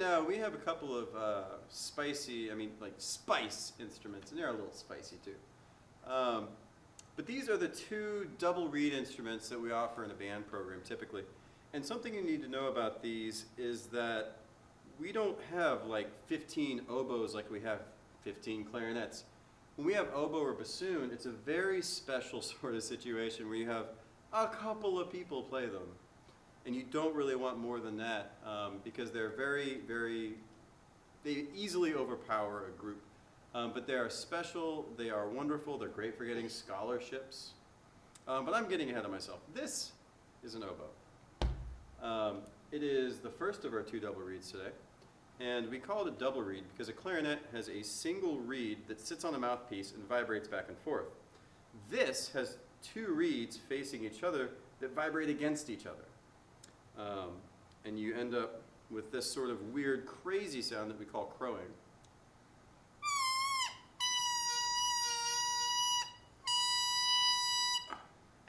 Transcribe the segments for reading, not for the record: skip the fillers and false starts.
now we have a couple of spicy, like spice instruments, and they're a little spicy too. But these are the two double reed instruments that we offer in a band program typically. And something you need to know about these is that we don't have like 15 oboes like we have 15 clarinets. When we have oboe or bassoon, it's a very special sort of situation where you have a couple of people play them. And you don't really want more than that because they're they easily overpower a group. But they are special, they are wonderful, they're great for getting scholarships. But I'm getting ahead of myself. This is an oboe. It is the first of our two double reeds today. And we call it a double reed because a clarinet has a single reed that sits on a mouthpiece and vibrates back and forth. This has two reeds facing each other that vibrate against each other. And you end up with this sort of weird, crazy sound that we call crowing.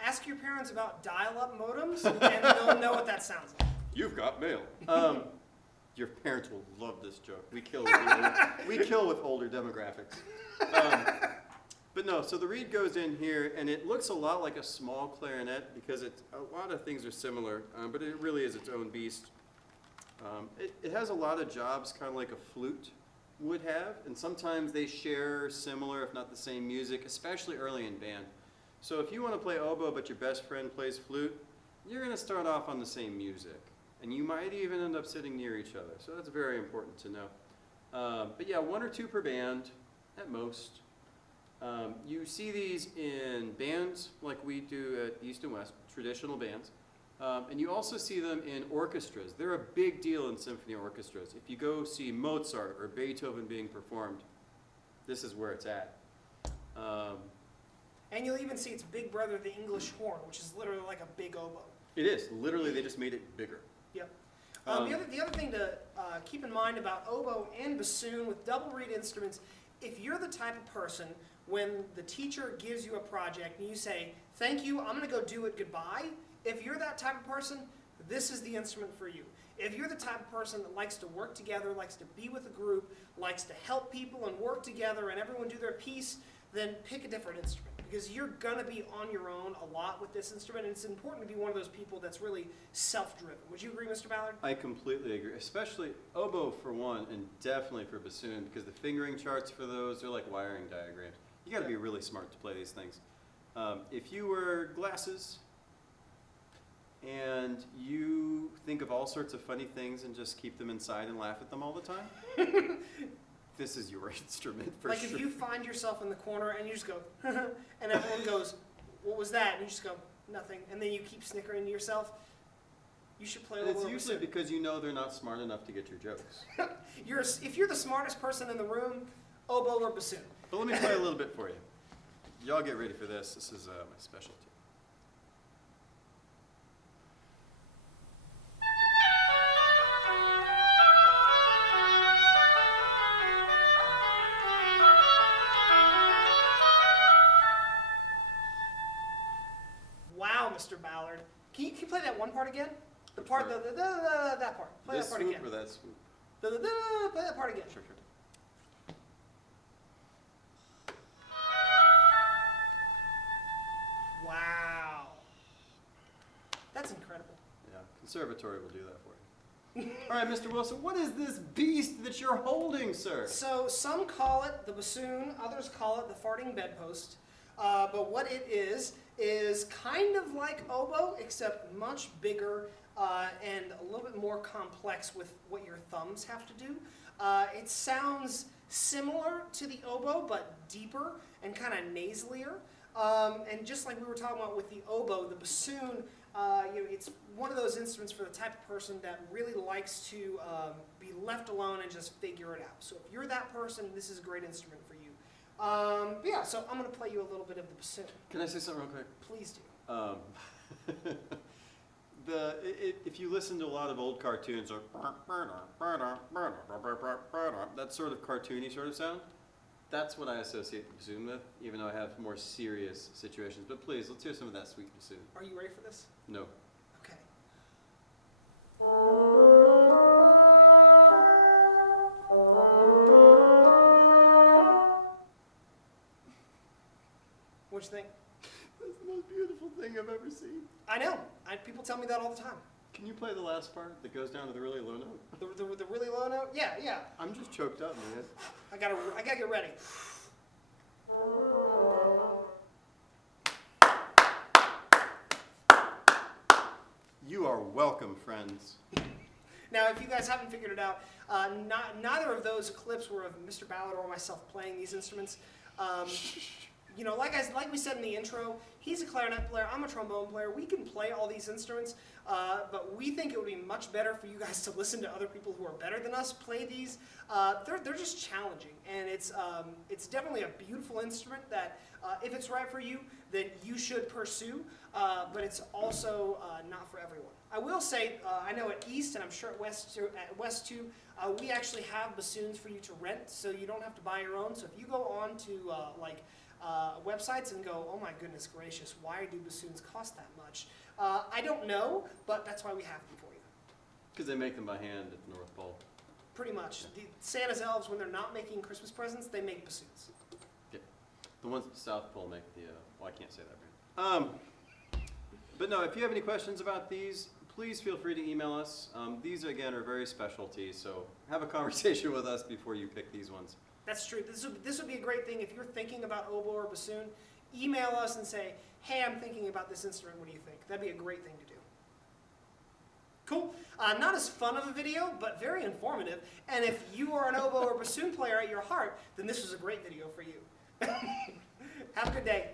Ask your parents about dial-up modems, and they'll know what that sounds like. You've got mail. Your parents will love this joke. We kill with older demographics. But no, so the reed goes in here, and it looks a lot like a small clarinet because a lot of things are similar, but it really is its own beast. It has a lot of jobs, kind of like a flute would have, and sometimes they share similar, if not the same music, especially early in band. So if you want to play oboe, but your best friend plays flute, you're going to start off on the same music, and you might even end up sitting near each other. So that's very important to know. But yeah, one or two per band at most. You see these in bands like we do at East and West, traditional bands. And you also see them in orchestras. They're a big deal in symphony orchestras. If you go see Mozart or Beethoven being performed, this is where it's at. And you'll even see its big brother, the English horn, which is literally like a big oboe. It is. Literally, they just made it bigger. Yep. The other thing to keep in mind about oboe and bassoon with double reed instruments, if you're the type of person when the teacher gives you a project and you say, thank you, I'm going to go do it, goodbye, if you're that type of person, this is the instrument for you. If you're the type of person that likes to work together, likes to be with a group, likes to help people and work together and everyone do their piece, then pick a different instrument because you're going to be on your own a lot with this instrument, and it's important to be one of those people that's really self-driven. Would you agree, Mr. Ballard? I completely agree, especially oboe for one, and definitely for bassoon, because the fingering charts for those are like wiring diagrams. You got to be really smart to play these things. If you wear glasses and you think of all sorts of funny things and just keep them inside and laugh at them all the time, this is your instrument for sure. Like if you find yourself in the corner and you just go, and everyone goes, what was that? And you just go, nothing. And then you keep snickering to yourself, you should play a little bit. It's usually because you know they're not smart enough to get your jokes. If you're the smartest person in the room, oboe or bassoon. But let me play a little bit for you. Y'all get ready for this. This is my specialty. Wow, Mr. Ballard. Can you play that one part again? The part, that part. Play this that part swoop again. or that swoop? Play that part again. Sure, sure. Wow. That's incredible. Yeah, conservatory will do that for you. All right, Mr. Wilson, what is this beast that you're holding, sir? So some call it the bassoon, others call it the farting bedpost. But what it is kind of like oboe, except much bigger and a little bit more complex with what your thumbs have to do. It sounds similar to the oboe, but deeper and kind of nasalier. And just like we were talking about with the oboe, the bassoon, it's one of those instruments for the type of person that really likes to be left alone and just figure it out. So if you're that person, this is a great instrument for you. Yeah, so I'm going to play you a little bit of the bassoon. Can I say something real quick? Please do. If you listen to a lot of old cartoons, or that sort of cartoony sort of sound, that's what I associate the bassoon with, even though I have more serious situations. But please, let's hear some of that sweet bassoon. Are you ready for this? No. Okay. what you think? That's the most beautiful thing I've ever seen. I know. People tell me that all the time. Can you play the last part that goes down to the really low note? The really low note? Yeah, yeah. I'm just choked up, man. I gotta get ready. You are welcome, friends. Now, if you guys haven't figured it out, neither of those clips were of Mr. Ballard or myself playing these instruments. You know, like we said in the intro, he's a clarinet player, I'm a trombone player. We can play all these instruments, but we think it would be much better for you guys to listen to other people who are better than us play these. They're just challenging, and it's definitely a beautiful instrument that, if it's right for you, then you should pursue, but it's also not for everyone. I will say, I know at East, and I'm sure at West too, we actually have bassoons for you to rent, so you don't have to buy your own. So if you go on to websites and go, oh my goodness gracious, why do bassoons cost that much? I don't know, but that's why we have them for you. Because they make them by hand at the North Pole. Pretty much. The Santa's elves, when they're not making Christmas presents, they make bassoons. Yeah. The ones at the South Pole make the, well, I can't say that right. But no, if you have any questions about these, please feel free to email us. These, again, are very specialty, so have a conversation with us before you pick these ones. That's true. This would be a great thing if you're thinking about oboe or bassoon. Email us and say, hey, I'm thinking about this instrument. What do you think? That'd be a great thing to do. Cool. Not as fun of a video, but very informative. And if you are an oboe or bassoon player at your heart, then this was a great video for you. Have a good day.